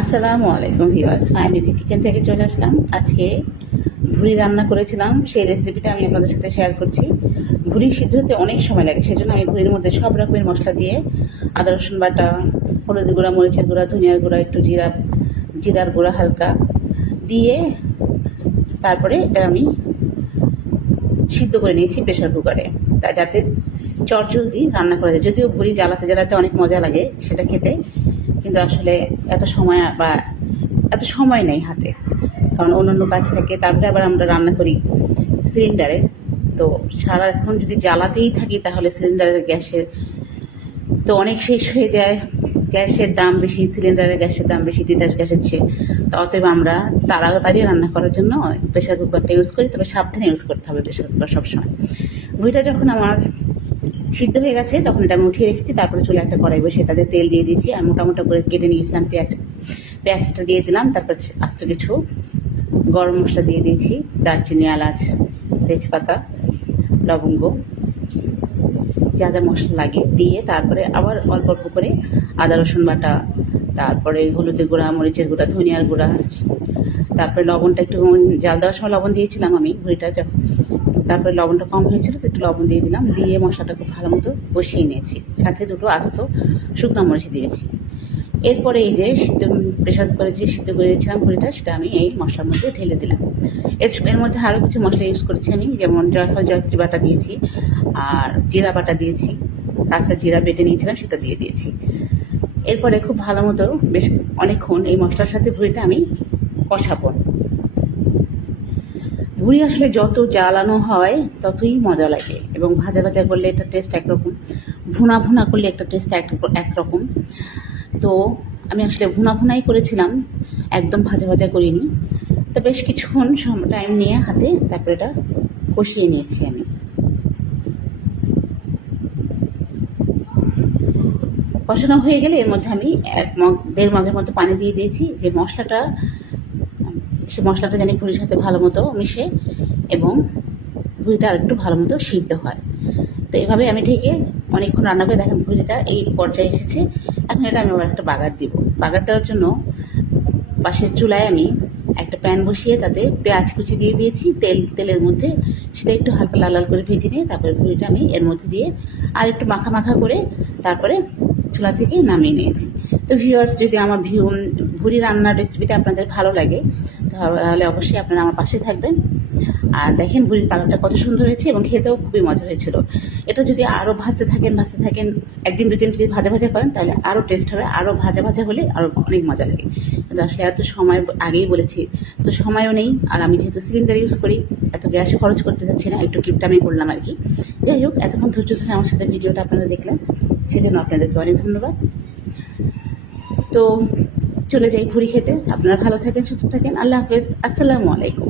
আসসালামু আলাইকুম viewers, ফাইমিলি kitchen থেকে চলে আসলাম। আজকে ভুড়ি রান্না করেছিলাম, সেই রেসিপিটা আমি আপনাদের সাথে শেয়ার করছি। ভুড়ি সিদ্ধ হতে অনেক সময় লাগে, সেজন্য আমি ভুড়ির মধ্যে সব রকমের মশলা দিয়ে আদা রসুন বাটা, হলুদ গুঁড়া, মরিচের গুঁড়া, ধনিয়ার গুঁড়া, একটু জিরার গুঁড়া হালকা দিয়ে তারপরে এটা আমি সিদ্ধ করে নিয়েছি প্রেশার কুকারে, তা যাতে চটজলদি রান্না করা যায়। যদিও ভুড়ি জ্বালাতে জ্বালাতে অনেক মজা লাগে সেটা খেতে, কিন্তু আসলে এত সময় নেই হাতে, কারণ অন্যান্য কাজ থাকে। তারপরে আবার আমরা রান্না করি সিলিন্ডারে, তো সারাক্ষণ যদি জ্বালাতেই থাকি তাহলে সিলিন্ডারের গ্যাসের তো অনেক শেষ হয়ে যায়। গ্যাসের দাম বেশি, সিলিন্ডারের গ্যাসের দাম বেশি তিতাস গ্যাসের চেয়ে। তো অতএব আমরা তাড়াতাড়ি রান্না করার জন্য প্রেশার কুকারটা ইউজ করি, তবে সাবধানে ইউজ করতে হবে প্রেশার কুকার সবসময়। ভুঁড়িটা যখন আমার সিদ্ধ হয়ে গেছে তখন এটা আমি উঠিয়ে রেখেছি। তারপরে চুলে একটা কড়াই বসিয়ে তাতে তেল দিয়ে দিয়েছি, আর মোটা করে কেটে নিয়েছিলাম পেঁয়াজটা দিয়ে দিলাম। তারপর আস্ত কিছু গরম মশলা দিয়ে দিয়েছি, দারচিনি, এলাচ, তেজপাতা, লবঙ্গ, যা যা মশলা লাগে দিয়ে তারপরে আবার অল্প অল্প করে আদা রসুন বাটা, তারপরে হলুদের গুঁড়া, মরিচের গুঁড়া, ধনিয়ার গুঁড়া, তারপরে লবণটা একটু, জাল দেওয়ার সময় লবণ দিয়েছিলাম আমি ভুঁড়িটা যখন, তারপরে লবণটা কম হয়েছিল একটু লবণ দিয়ে দিলাম, দিয়ে মশলাটা খুব ভালো মতো কষিয়ে নিয়েছি। সাথে দুটো আস্ত শুকনো মরিচ দিয়েছি। এরপরে এই যে প্রেশার কুকারে যে সিদ্ধ করে দিয়েছিলাম ভুঁড়িটা, সেটা আমি এই মশলার মধ্যে ঢেলে দিলাম। এর মধ্যে আরও কিছু মশলা ইউজ করেছি আমি, যেমন জয়ফল জয়ত্রী বাটা দিয়েছি, আর জিরা বাটা দিয়েছি, কাঁচা জিরা বেটে নিয়েছিলাম সেটা দিয়ে দিয়েছি। এরপরে খুব ভালো মতো বেশ অনেকক্ষণ এই মশলার সাথে ভুঁড়িটা আমি কষাবো। ভুঁড়ি আসলে যত জ্বালানো হয় ততই মজা লাগে, এবং ভাজা ভাজা করলে একটা টেস্ট একরকম, ভুনা করলে একটা টেস্ট একরকম। তো আমি আসলে ভুনাই করেছিলাম, একদম ভাজা করিনি। তো বেশ কিছুক্ষণ টাইম নিয়ে হাতে তারপরে এটা কষিয়ে নিয়েছি আমি। কষানো হয়ে গেলে এর মধ্যে আমি 1 মগের মতো পানি দিয়ে দিয়েছি, যে মশলাটা যেন ভুঁড়ির সাথে ভালো মতো মিশে এবং ভুঁড়িটা আর একটু ভালো মতো সিদ্ধ হয়। তো এভাবে আমি ঢেকে অনেকক্ষণ রান্না করে, দেখেন ভুঁড়িটা এই পর্যায়ে এসেছে। এখন এটা আমি আবার একটা বাগার দিব। বাগার দেওয়ার জন্য পাশের চুলায় আমি একটা প্যান বসিয়ে তাতে পেঁয়াজ কুচি দিয়ে দিয়েছি তেলের মধ্যে, সেটা একটু হালকা লাল লাল করে ভেজে নিয়ে তারপরে ভুঁড়িটা আমি এর মধ্যে দিয়ে আর একটু মাখা করে তারপরে চুলা থেকে নামিয়ে নিয়েছি। তো ভিউয়ার্স, যদি আমার ভুঁড়ি রান্নার রেসিপিটা আপনাদের ভালো লাগে তাহলে অবশ্যই আপনারা আমার পাশে থাকবেন। আর দেখেন ভুঁড়ির কালারটা কত সুন্দর হয়েছে এবং খেতেও খুবই মজা হয়েছিল। এটা যদি আরও ভাজতে থাকেন 1 দিন 2 দিন যদি ভাজা করেন তাহলে আরও টেস্ট হবে, আরও ভাজা হলে আরও অনেক মজা লাগে। কিন্তু আসলে এত সময় আগেই বলেছি, তো সময়ও নেই। আর আমি যেহেতু সিলিন্ডার ইউজ করি, এত গ্যাস খরচ করতে যাচ্ছি না, একটু কিপটামি করলাম আর কি। যাই হোক, এতক্ষণ ধৈর্য ধরে আমার সাথে ভিডিওটা আপনারা দেখলেন, সেজন্য আপনাদেরকে অনেক ধন্যবাদ। তো চলে যাই ভুঁড়ি খেতে। আপনারা ভালো থাকেন, সুস্থ থাকেন। আল্লাহ হাফেজ, আসসালামু আলাইকুম।